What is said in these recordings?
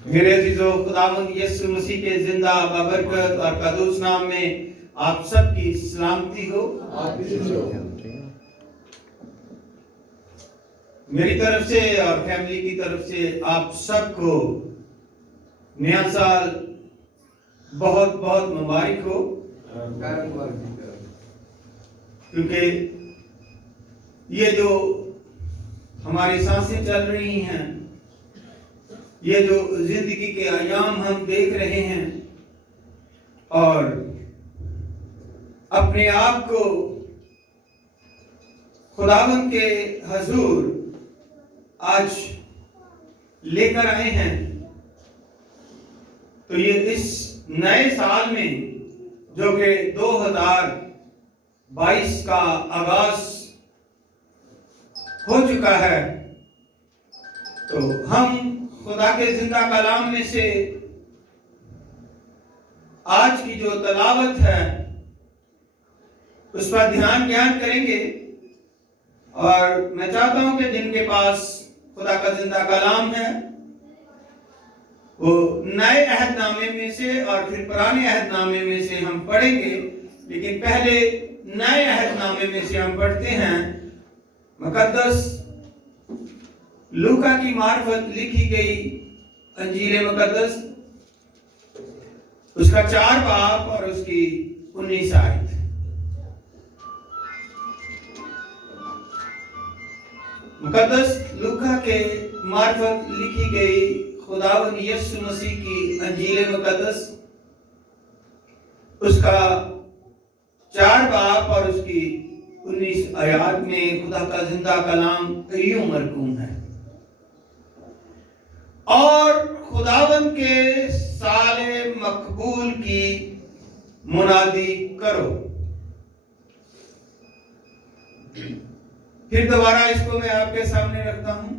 میرے عزیزو، خداوند یسوع مسیح کے زندہ بابرکت اور قدوس نام میں آپ سب کی سلامتی ہو۔ میری طرف سے اور فیملی کی طرف سے آپ سب کو نیا سال بہت بہت مبارک ہو، کیونکہ یہ جو ہماری سانسیں چل رہی ہیں، یہ جو زندگی کے ایام ہم دیکھ رہے ہیں، اور اپنے آپ کو خداوند کے حضور آج لے کر آئے ہیں، تو یہ اس نئے سال میں جو کہ 2022 کا آغاز ہو چکا ہے، تو ہم خدا کے زندہ کلام میں سے آج کی جو تلاوت ہے اس پر دھیان کریں گے، اور میں چاہتا ہوں کہ جن کے پاس خدا کا زندہ کلام ہے وہ نئے عہد نامے میں سے اور پھر پرانے عہد نامے میں سے ہم پڑھیں گے، لیکن پہلے نئے عہد نامے میں سے ہم پڑھتے ہیں مقدس لوکا کی معرفت لکھی گئی انجیل مقدس، اس کا 4 باب اور اس کی 19 آیت۔ مقدس لوکا کے معرفت لکھی گئی خداوند یسوع مسیح کی انجیل مقدس، اس کا 4 باب اور اس کی 19 آیات میں خدا کا زندہ کلام یوں مرقوم ہے: اور خداوند کے سال مقبول کی منادی کرو۔ پھر دوبارہ اس کو میں آپ کے سامنے رکھتا ہوں: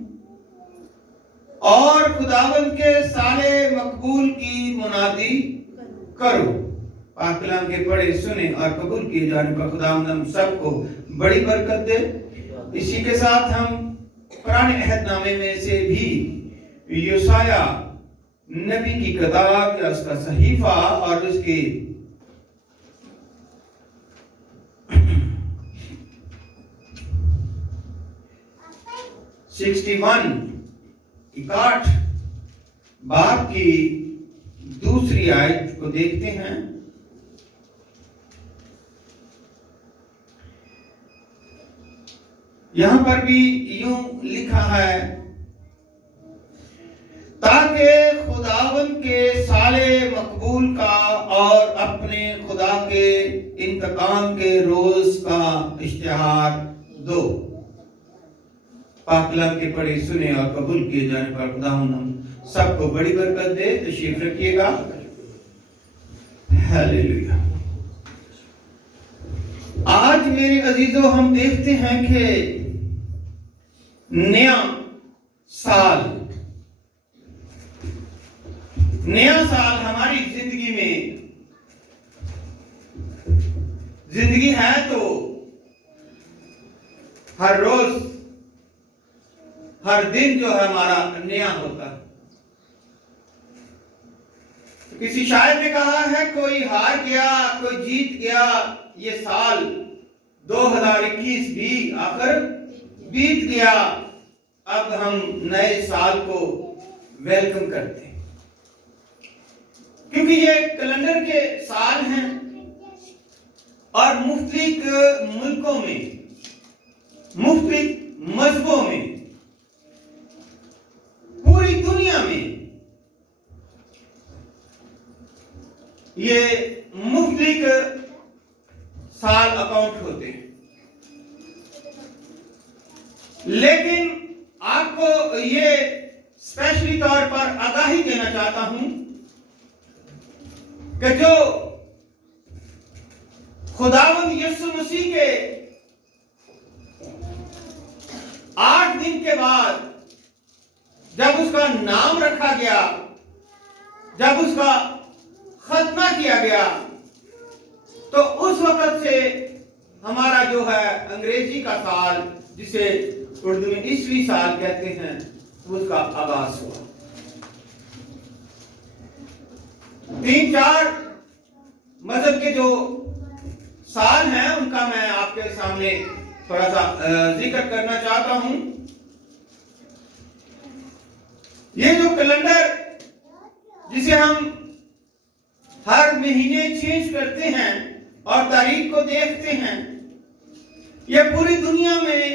اور خداوند کے سال مقبول کی منادی کرو۔ پاک کلام کے پڑھے سنے اور قبول کیے جانے پر خداوند ہم سب کو بڑی برکت دے۔ اسی کے ساتھ ہم پرانے عہد نامے میں سے بھی یوسایا نبی کی کتاب یا اس کا صحیفہ اور اس کی 61 باب کی دوسری آیت کو دیکھتے ہیں۔ یہاں پر بھی یوں لکھا ہے: تاکہ خداوند کے سال مقبول کا اور اپنے خدا کے انتقام کے روز کا اشتہار دو۔ پاک کلام کے پڑھے سنے اور قبول کیے جانے پر خداوند ہم سب کو بڑی برکت دے۔ تشریف رکھیے گا۔ ہیلیلویا۔ آج میرے عزیزو ہم دیکھتے ہیں کہ نیا سال ہماری زندگی میں زندگی ہے تو ہر روز ہر دن جو ہے ہمارا نیا ہوتا ہے۔ کسی شاعر نے کہا ہے: کوئی ہار گیا کوئی جیت گیا، یہ سال 2021 بھی آخر بیت گیا، اب ہم نئے سال کو ویلکم کرتے ہیں، کیونکہ یہ کیلنڈر کے سال ہیں، اور مختلف ملکوں میں مختلف مذہبوں میں پوری دنیا میں یہ مختلف سال اکاؤنٹ ہوتے ہیں، لیکن آپ کو یہ اسپیشلی طور پر آگاہی دینا چاہتا ہوں کہ جو خداوند یسوع مسیح کے 8 دن کے بعد جب اس کا نام رکھا گیا، جب اس کا ختمہ کیا گیا، تو اس وقت سے ہمارا جو ہے انگریزی کا سال، جسے اردو میں عیسوی سال کہتے ہیں، اس کا آغاز ہوا۔ तीन चार मजहब के जो साल हैं उनका मैं आपके सामने थोड़ा सा जिक्र करना चाहता हूं। ये जो कैलेंडर जिसे हम हर महीने चेंज करते हैं और तारीख को देखते हैं, ये पूरी दुनिया में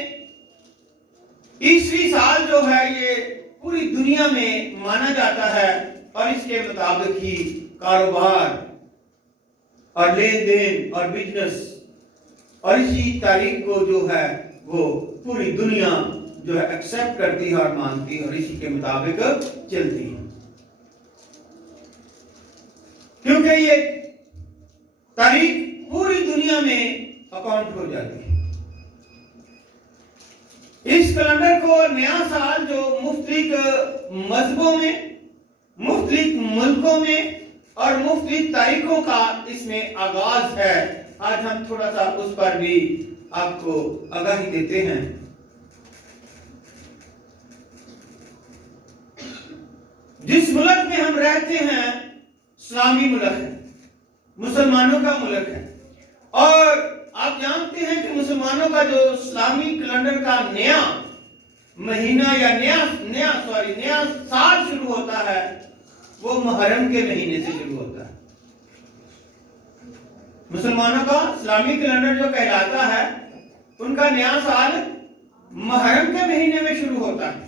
ईसवी साल जो है ये पूरी दुनिया में माना जाता है और इसके मुताबिक ही कारोबार और लेन देन और बिजनेस और इसी तारीख को जो है वो पूरी दुनिया जो है एक्सेप्ट करती है और मानती है और इसी के मुताबिक चलती है, क्योंकि ये तारीख पूरी दुनिया में अकाउंट हो जाती है। इस कैलेंडर को नया साल जो मुख्तलिफ मजहबों में, मुख्तलिफ मुल्कों में और मुख्तलिफ तारीखों का इसमें आगाज है, आज हम थोड़ा सा उस पर भी आपको आगाही देते हैं। जिस मुल्क में हम रहते हैं इस्लामी मुल्क है, मुसलमानों का मुल्क है, और आप जानते हैं कि मुसलमानों का जो इस्लामी कैलेंडर का नया महीना या नया साल शुरू होता है वो मुहर्रम के महीने से शुरू होता है। मुसलमानों का इस्लामी कैलेंडर जो कहलाता है उनका नया साल मुहर्रम के महीने में शुरू होता है।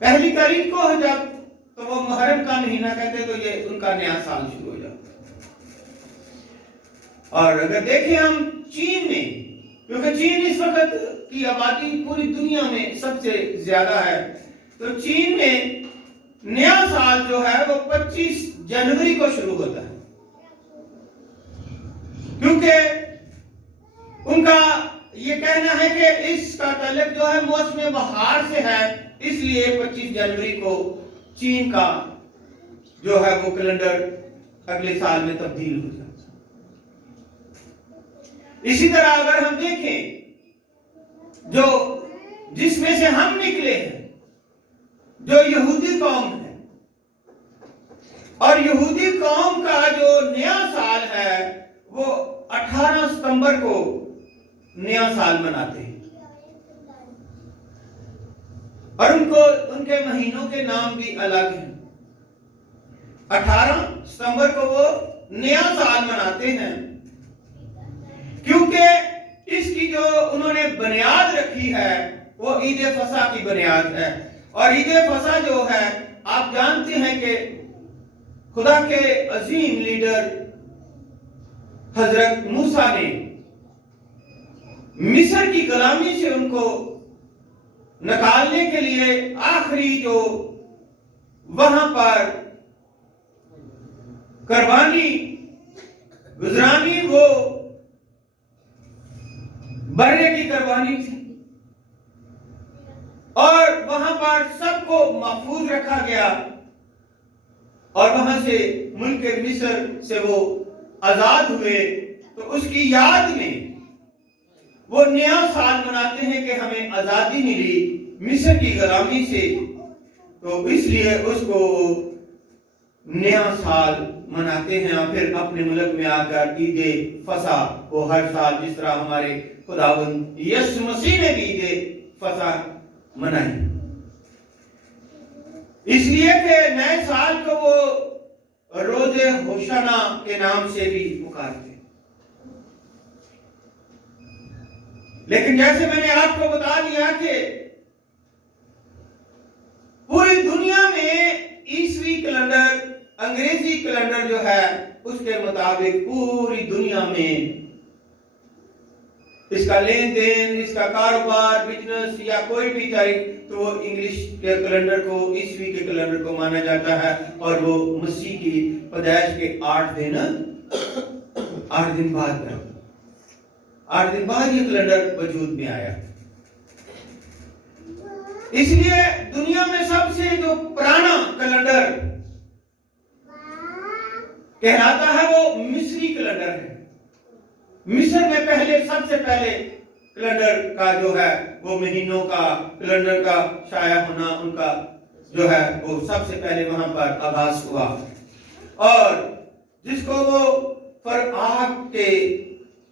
पहली तारीख को जब तो वो मुहर्रम का महीना कहते तो ये उनका नया साल शुरू हो जाता। और अगर देखें हम चीन में, क्योंकि चीन इस वक्त की आबादी पूरी दुनिया में सबसे ज्यादा है, तो चीन में नया साल जो है वो 25 जनवरी को शुरू होता है, क्योंकि उनका ये कहना है कि इसका ताल्लुक जो है मौसम बहार से है, इसलिए 25 जनवरी को चीन का जो है वो कैलेंडर अगले साल में तब्दील हो जाता है। इसी तरह अगर हम देखें जो जिसमें से हम निकले हैं, जो यहूदी कौम है, और यहूदी कौम का जो नया साल है वो 18 सितंबर को नया साल मनाते हैं, और उनको उनके महीनों के नाम भी अलग हैं। 18 सितंबर को वो नया साल मनाते हैं क्योंकि इसकी जो उन्होंने बुनियाद रखी है वो ईद फसा की बुनियाद है। और ईद फसा जो है आप जानते हैं कि खुदा के अजीम लीडर हजरत मूसा ने मिस्र की गुलामी से उनको निकालने के लिए आखिरी जो वहां पर कुर्बानी गुजरानी वो बर्रे की कुर्बानी थी, और वहां पर सबको महफूज रखा गया, और वहां से मुल्क मिस्र से वो आजाद हुए। तो उसकी याद में वो नया साल मनाते हैं कि हमें आजादी मिली मिस्र की गुलामी से, तो इसलिए उसको नया साल मनाते हैं। और फिर अपने मुल्क में आकर ईद फसा वो हर साल, जिस तरह हमारे खुदावंद यीशु मसीह ने भी ईद फसा मनाई, इसलिए कि नए साल को वो रोजे होशाना के नाम से भी पुकारते। लेकिन जैसे मैंने आपको बता दिया कि पूरी दुनिया में ईसवी कैलेंडर, अंग्रेजी कैलेंडर जो है उसके मुताबिक पूरी दुनिया में इसका लेन देन, इसका कारोबार, बिजनेस या कोई भी तारीख, तो वो इंग्लिश के कैलेंडर को, ईसवी के कैलेंडर को माना जाता है। और वो मसीह की पैदाइश के 8 दिन बाद 8 दिन बाद ये कैलेंडर वजूद में आया। इसलिए दुनिया में सबसे जो पुराना कैलेंडर कहलाता है वो मिस्री कैलेंडर है। मिस्र में पहले सबसे पहले कैलेंडर का जो है वो महीनों का कैलेंडर का शाया होना उनका जो है वो सबसे पहले वहां पर आगाज हुआ। और जिसको वो फरआह के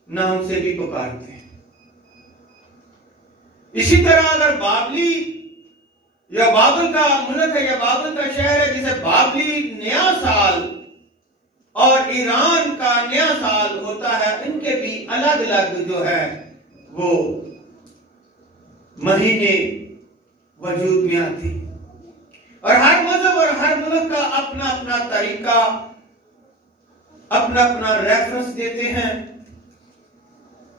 नाम से भी पुकारते हैं। इसी तरह अगर बाबली या बाबल का मुल्क है या बाबल का शहर है, जिसे बाबली नया साल और ईरान का नया साल होता है, इनके भी अलग अलग जो है वो महीने वजूद में आती, और हर मजहब और हर मुल्क का अपना अपना तरीका, अपना अपना रेफरेंस देते हैं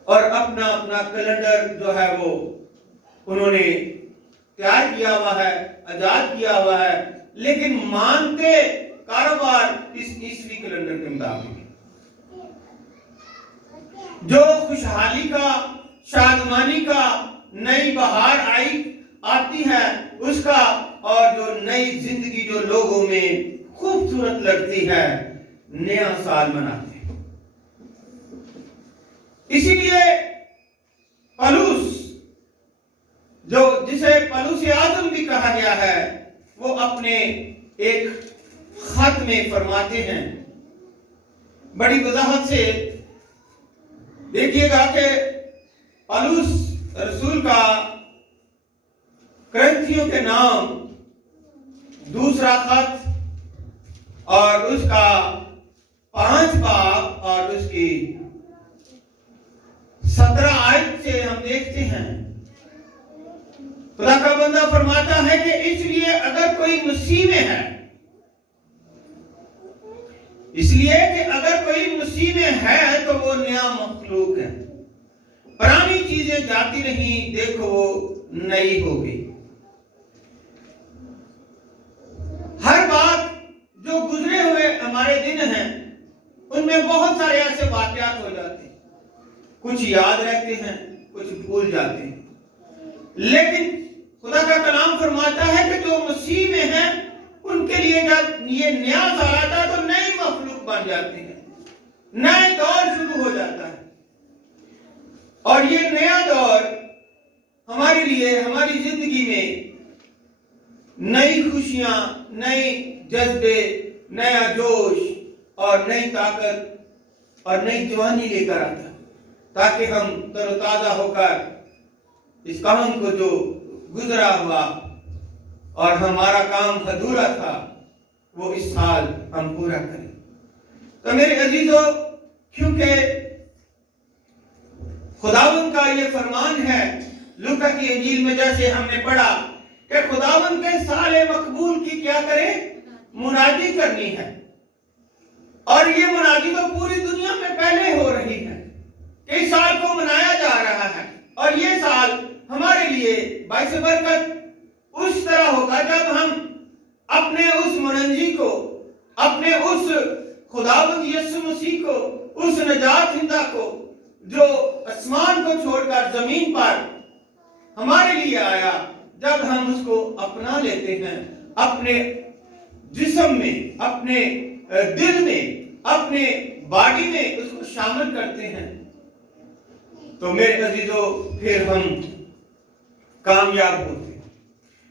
और अपना अपना कैलेंडर जो है वो उन्होंने तैयार किया हुआ है, आजाद किया हुआ है, लेकिन मानते कारोबार इस ईसवी कैलेंडर के मुताबिक। जो खुशहाली का, शादमानी का, नई बहार आती है उसका, और जो नई जिंदगी जो लोगों में खूबसूरत लगती है, नया साल मनाते हैं। इसीलिए पलूस, जो जिसे पलूस आज़म भी कहा गया है, वो अपने एक खत में फरमाते हैं, बड़ी वजाहत से देखिएगा कि पलूस रसूल का करंथियों के नाम दूसरा खत और उसका 5 बाब और उसकी 17 आयत से हम देखते हैं, खुदा का बंदा फरमाता है कि इसलिए अगर कोई मसीह में है, इसलिए कि अगर कोई मसीह में है तो वो नया मखलूक है, पुरानी चीजें जाती नहीं, देखो वो नई हो गई। हर बात जो गुजरे हुए हमारे दिन हैं, उनमें बहुत सारे ऐसे वाकयात हो जाते हैं, कुछ याद रहते हैं, कुछ भूल जाते हैं, लेकिन खुदा का कलाम फरमाता है कि जो मसीह में है उनके लिए जब ये नया साल आता है तो नई मखलूक बन जाते हैं, नए दौर शुरू हो जाता है। और ये नया दौर हमारे लिए, हमारी जिंदगी में नई खुशियां, नई जज्बे, नया जोश और नई ताकत और नई जवानी लेकर आता, ताकि हम तरोताजा होकर इस काम को जो गुजरा हुआ और हमारा काम अधूरा था वो इस साल हम पूरा करें। तो मेरे अजीजों, क्योंकि खुदावंद का ये फरमान है, लूका की इंजील में जैसे हमने पढ़ा कि खुदावंद के साले मकबूल की क्या करें, मुनादी करनी है। और ये मुनादी तो पूरी दुनिया में पहले हो रही है, इस साल को मनाया जा रहा है, और ये साल हमारे लिए बाइस बरकत उस तरह होगा जब हम अपने उस मुनज्जी को, अपने उस खुदावंद यीशु मसीह को, उस नजात हिंदा को जो आसमान को छोड़कर जमीन पर हमारे लिए आया, जब हम उसको अपना लेते हैं, अपने जिस्म में, अपने दिल में, अपने बॉडी में उसको शामिल करते हैं, तो मेरे अजीजों फिर हम कामयाब होते हैं,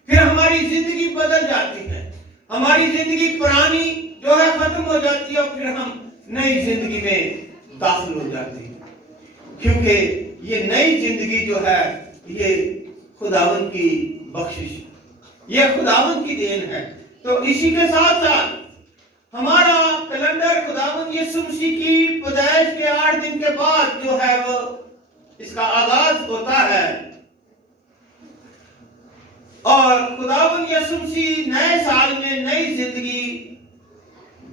फिर हमारी जिंदगी बदल जाती है, हमारी जिंदगी पुरानी जो है खत्म हो जाती है और फिर हम नई जिंदगी में दाखिल हो जाते हैं, क्योंकि ये नई जिंदगी जो है ये खुदावंद की बख्शिश, ये खुदावंद की देन है। तो इसी के साथ साथ हमारा कैलेंडर खुदावंद यीशु मसीह की पैदाइश के 8 दिन के बाद जो है वो इसका आगाज होता है, और खुदावंद यीशु मसीह नए साल में नई जिंदगी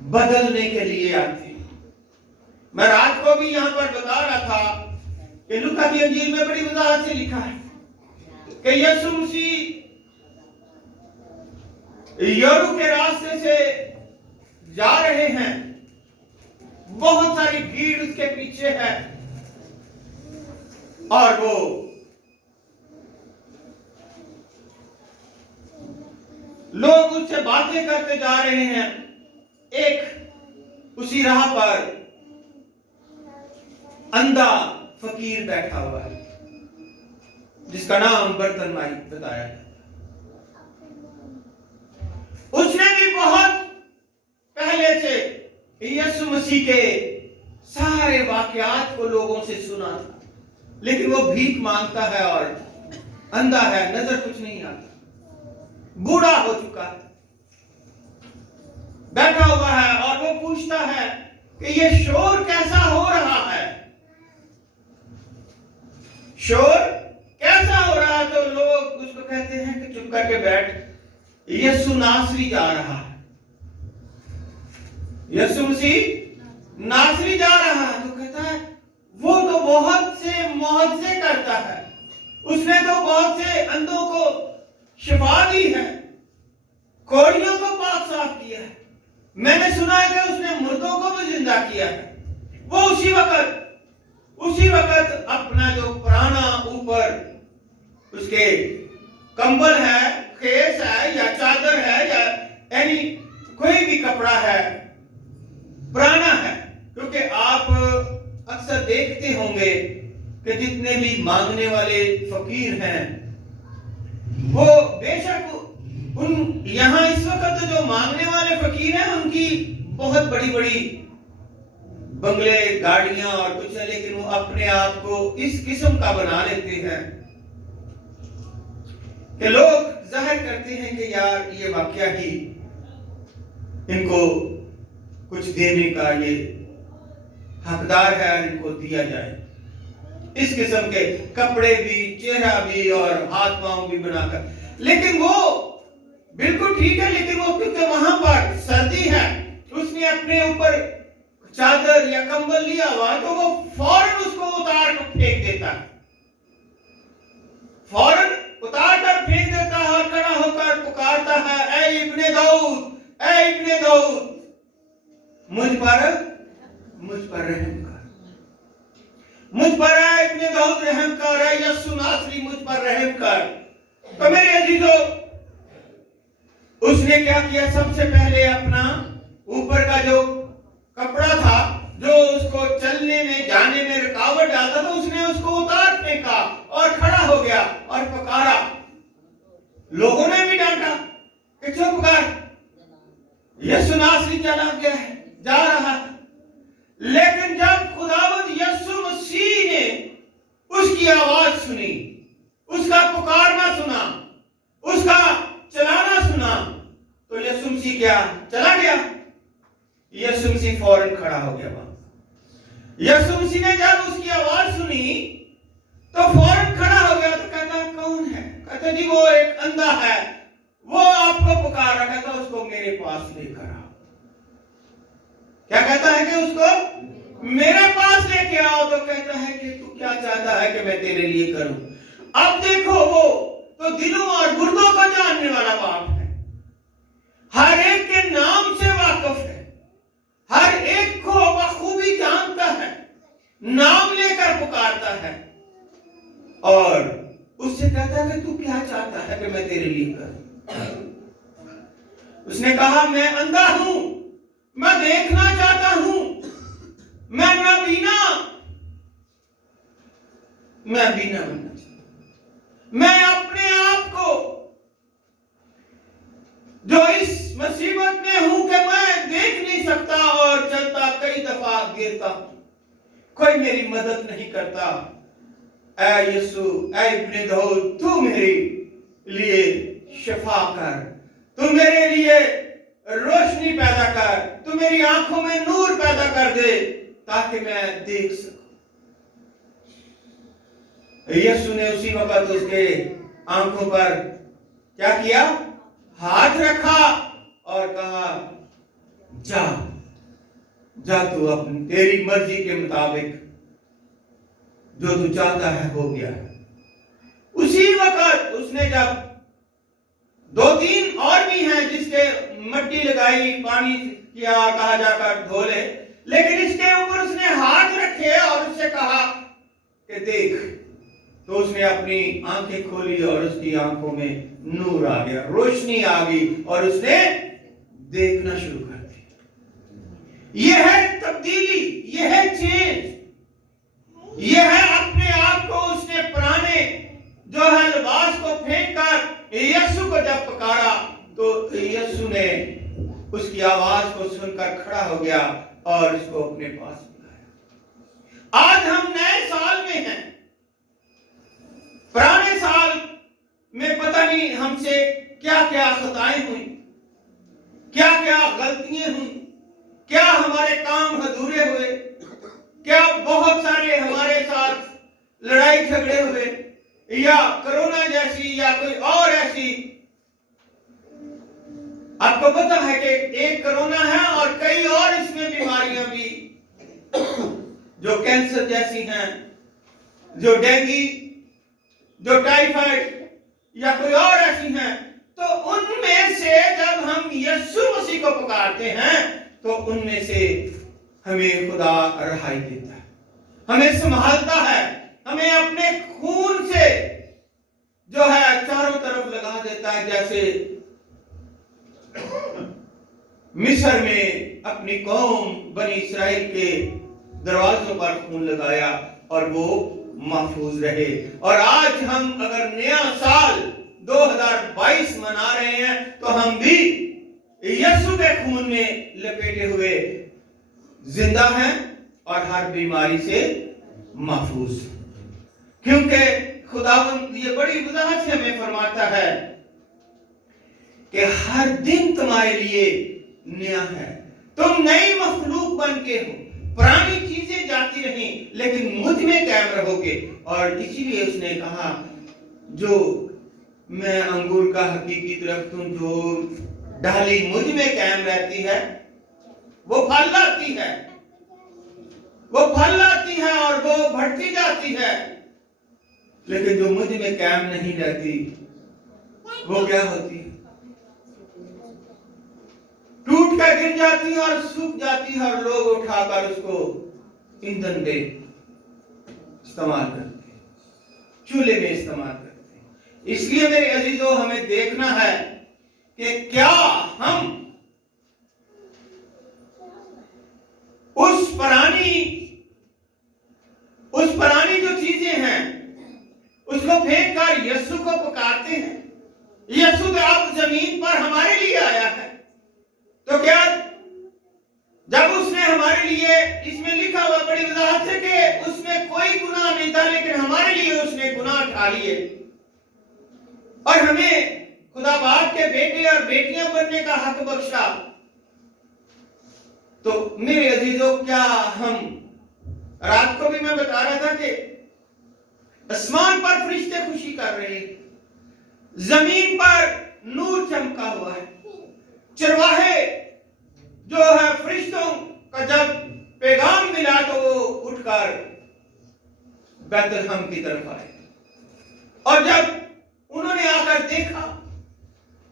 बदलने के लिए आते हैं। मैं रात को भी यहां पर बता रहा था कि लूका की इंजील में बड़ी वजाहत से लिखा है कि यीशु मसीह यरू के रास्ते से जा रहे हैं, बहुत सारी भीड़ उसके पीछे है, और वो लोग उससे बातें करते जा रहे हैं। एक उसी राह पर अंधा फकीर बैठा हुआ है जिसका नाम बर्तनमाई बताया है। उसने भी बहुत पहले से यसु मसीह के सारे वाकयात को लोगों से सुना था, लेकिन वो भीख मांगता है और अंधा है, नजर कुछ नहीं आता, बूढ़ा हो चुका है, बैठा हुआ है और वो पूछता है कि ये शोर कैसा हो रहा है, शोर कैसा हो रहा है। तो लोग उसको कहते हैं कि चुप करके बैठ, यसु नासरी जा रहा है, यसु मसीह नासरी जा रहा है। तो कहता है वो तो बहुत से मुआवजे करता है, उसने तो बहुत से अंधों को शिफा दी है, कोढ़ियों को पाक साफ किया है, मैंने सुना है कि उसने मुर्दों को भी जिंदा किया है। वो उसी वक्त अपना जो पुराना ऊपर उसके कंबल है, खेस है या चादर है या यानी कोई भी कपड़ा है, पुराना है, क्योंकि आप अक्सर देखते होंगे कि जितने भी मांगने वाले फकीर हैं वो बेशक उन यहाँ इस वक्त जो मांगने वाले फकीर हैं उनकी बहुत बड़ी बड़ी बंगले, गाड़ियां और कुछ है, लेकिन वो अपने आप को इस किस्म का बना लेते हैं कि लोग जाहिर करते हैं कि यार ये वाकया ही इनको कुछ देने का ये हकदार है और इनको दिया जाए। इस किस्म के कपड़े भी, चेहरा भी और हाथ पांव भी बनाकर, लेकिन वो बिल्कुल ठीक है, लेकिन वो क्योंकि वहां पर सर्दी है, उसने अपने ऊपर चादर या कंबल लिया हुआ, तो वो फौरन उसको उतार कर फेंक देता है, फौरन उतार कर फेंक देता है और खड़ा होकर पुकारता है, ऐ इब्ने दाऊद, ऐ इब्ने दाऊद, मुझ पर रहम कर, मुझ पर ऐ इब्ने दाऊद रहम कर, ऐ यसु नासरी मुझ पर रहम कर। तो मेरे अजीजों, उसने क्या किया? सबसे पहले अपना ऊपर का जो कपड़ा था जो उसको चलने में, जाने में रुकावट डालता था, उसने उसको उतार फेंका और खड़ा हो गया और पुकारा। लोगों ने भी डांटा कि चुप कर, यसु नासरी चला गया है, जा रहा है। लेकिन जब खुदावंद यसु मसीह ने उसकी आवाज सुनी, उसका पुकारना सुना, उसका चलाना सुना, तो यसु मसीह क्या चला गया? यसु मसीह फौरन खड़ा हो गया वहां। यसु मसीह ने जब उसकी आवाज सुनी तो फौरन खड़ा हो गया। तो कहता कौन है? कहता जी वो एक अंधा है, वो आपको पुकार रहा। कहता उसको मेरे पास लेकर आओ। क्या कहता है कि उसको मेरे पास लेके आओ। तो कहता है कि तू क्या चाहता है कि मैं तेरे लिए करूं? अब देखो, वो तो दिलों और गुर्दों को जानने वाला बाप है, हर एक के नाम से वाकिफ है, हर एक को बखूबी जानता है, नाम लेकर पुकारता है और उससे कहता है कि तू क्या चाहता है कि मैं तेरे लिए करूं? उसने कहा मैं अंधा हूं, मैं देखना चाहता हूं, मैं बीना बनना चाहता हूं। मैं अपने आप को जो इस मुसीबत में हूं कि मैं देख नहीं सकता और चलता कई दफा गिरता हूं, कोई मेरी मदद नहीं करता। ऐ यीशु, ऐ इब्ने दाऊद, तू मेरे लिए शिफा कर, तू मेरे लिए रोशनी पैदा कर, तू मेरी आंखों में नूर पैदा कर दे ताकि मैं देख सकूं। यीशु ने उसी वक्त उसके आंखों पर क्या किया? हाथ रखा और कहा जा जा, तू अपनी तेरी मर्जी के मुताबिक जो तू चाहता है हो गया। उसी वक्त उसने जब 2-3 और भी हैं जिसके मट्टी लगाई, पानी किया, कहा जाकर धो ले, लेकिन इसके ऊपर उसने हाथ रखे और उससे कहा कि देख। तो उसने अपनी आंखें खोली और उसकी आंखों में नूर आ गया, रोशनी आ गई और उसने देखना शुरू कर दिया। यह है तब्दीली, यह है चेंज, यह है अपने आप को उसने पुराने जो है लिबास को फेंक कर यीशु को जब पुकारा तो यीशु ने उसकी आवाज को सुनकर खड़ा हो गया اور اس کو اپنے پاس بلایا۔ آج ہم نئے سال میں ہیں، پرانے سال میں پتہ نہیں ہم سے کیا کیا خطائیں ہوئی، کیا کیا غلطیاں ہوئی، کیا ہمارے کام ادھورے ہوئے، کیا بہت سارے ہمارے ساتھ لڑائی جھگڑے ہوئے، یا کرونا جیسی یا کوئی اور ایسی۔ آپ کو پتا ہے کہ ایک کرونا ہے اور کئی اور اس میں بیماریاں بھی جو کینسر جیسی ہیں، جو ڈینگی، جو ٹائیفائڈ یا کوئی اور ایسی ہیں۔ تو ان میں سے جب ہم یسوع مسیح کو پکارتے ہیں تو ان میں سے ہمیں خدا رہائی دیتا ہے، ہمیں سنبھالتا ہے، ہمیں اپنے خون سے جو ہے چاروں طرف لگا دیتا ہے، جیسے مصر میں اپنی قوم بنی اسرائیل کے دروازوں پر خون لگایا اور وہ محفوظ رہے۔ اور آج ہم اگر نیا سال 2022 منا رہے ہیں تو ہم بھی یسوع کے خون میں لپیٹے ہوئے زندہ ہیں اور ہر بیماری سے محفوظ، کیونکہ خداوند یہ بڑی وضاحت سے ہمیں فرماتا ہے کہ ہر دن تمہارے لیے نیا ہے، تم نئی مخلوق بن کے ہو، پرانی چیزیں جاتی رہیں لیکن مجھ میں قائم رہو گے۔ اور اسی لیے اس نے کہا جو میں انگور کا حقیقی درخت ہوں، جو ڈالی مجھ میں قائم رہتی ہے وہ پھل لاتی ہے، وہ پھل لاتی ہے اور وہ بڑھتی جاتی ہے، لیکن جو مجھ میں قائم نہیں رہتی وہ کیا ہوتی ہے؟ ٹوٹ کر گر جاتی ہے اور سوکھ جاتی ہے، اور لوگ اٹھا کر اس کو ایندھن پہ استعمال کرتے ہیں، چولہے میں استعمال کرتے ہیں۔ اس لیے میرے عزیزو ہمیں دیکھنا ہے کہ کیا ہم اس پرانی جو چیزیں ہیں اس کو پھینک کر یسوع کو پکارتے ہیں۔ یسوع تو اب زمین پر ہمارے لیے آیا ہے، تو کیا جب اس نے ہمارے لیے، اس میں لکھا ہوا بڑی وضاحت سے کہ اس میں کوئی گناہ نہیں تھا لیکن ہمارے لیے اس نے گناہ اٹھا لیے اور ہمیں خدا باپ کے بیٹے اور بیٹیاں بننے کا حق بخشا۔ تو میرے عزیزو کیا ہم، رات کو بھی میں بتا رہا تھا کہ آسمان پر فرشتے خوشی کر رہے ہیں، زمین پر نور چمکا ہوا ہے، چرواہے جو ہے فرشتوں کا جب پیغام ملا تو وہ اٹھ کر بیت لحم کی طرف آئے، اور جب انہوں نے آ کر دیکھا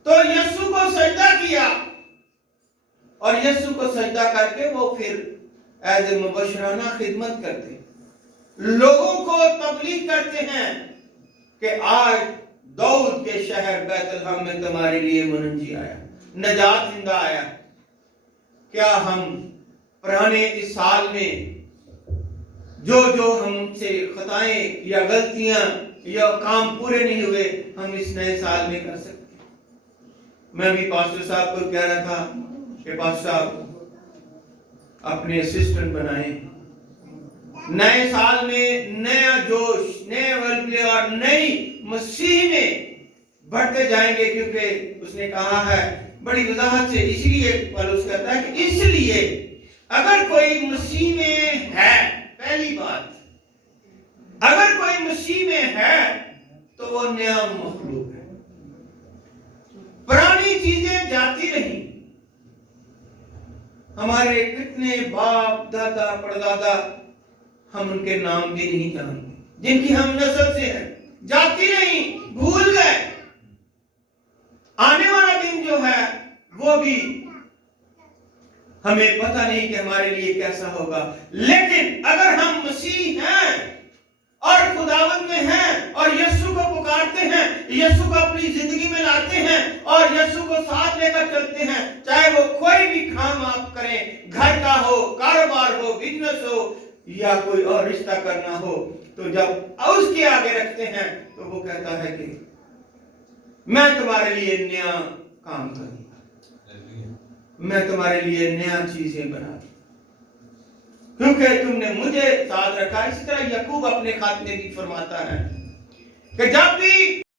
تو یسوع کو سجدہ کیا، اور یسوع کو سجدہ کر کے وہ پھر ایز مبشرانہ خدمت کرتے، لوگوں کو تبلیغ کرتے ہیں کہ آج داؤد کے شہر بیت لحم میں تمہارے لیے منجی آیا، نجات زندہ آیا۔ کیا ہم پرانے اس سال میں جو ہم سے خطائیں یا غلطیاں یا کام پورے نہیں ہوئے ہم اس نئے سال میں کر سکتے؟ میں بھی پاسٹر صاحب کو کہہ رہا تھا کہ پاسٹر صاحب اپنے اسسٹنٹ بنائیں، نئے سال میں نیا جوش، نئے ولولے اور نئی مسیح میں بڑھتے جائیں گے، کیونکہ اس نے کہا ہے بڑی وضاحت سے، اسی لیے پالوس کہتا ہے کہ اس لیے اگر کوئی مسیح میں ہے، پہلی بات اگر کوئی مسیح میں ہے تو وہ نیا مخلوق ہے، پرانی چیزیں جاتی رہیں۔ ہمارے کتنے باپ دادا پردادا ہم ان کے نام بھی نہیں جانتے، جن کی ہم نسل سے ہیں، جاتی نہیں، بھول گئے۔ آنے والا دن جو ہے وہ بھی ہمیں پتہ نہیں کہ ہمارے لیے کیسا ہوگا، لیکن اگر ہم مسیح ہیں اور خداوند میں ہیں اور یسوع کو پکارتے ہیں، یسوع کو اپنی زندگی میں لاتے ہیں اور یسوع کو ساتھ لے کر چلتے ہیں، چاہے وہ کوئی بھی کام آپ کریں، گھر کا ہو، کاروبار ہو، بزنس ہو یا کوئی اور رشتہ کرنا ہو، تو جب اس کے آگے رکھتے ہیں تو وہ کہتا ہے کہ میں تمہارے لیے نیا کام کروں گا، میں تمہارے لیے نیا چیزیں بنا دوں۔ کیونکہ تم نے مجھے ساتھ رکھا. اسی طرح یعقوب اپنے خاتمے کی فرماتا ہے کہ جب بھی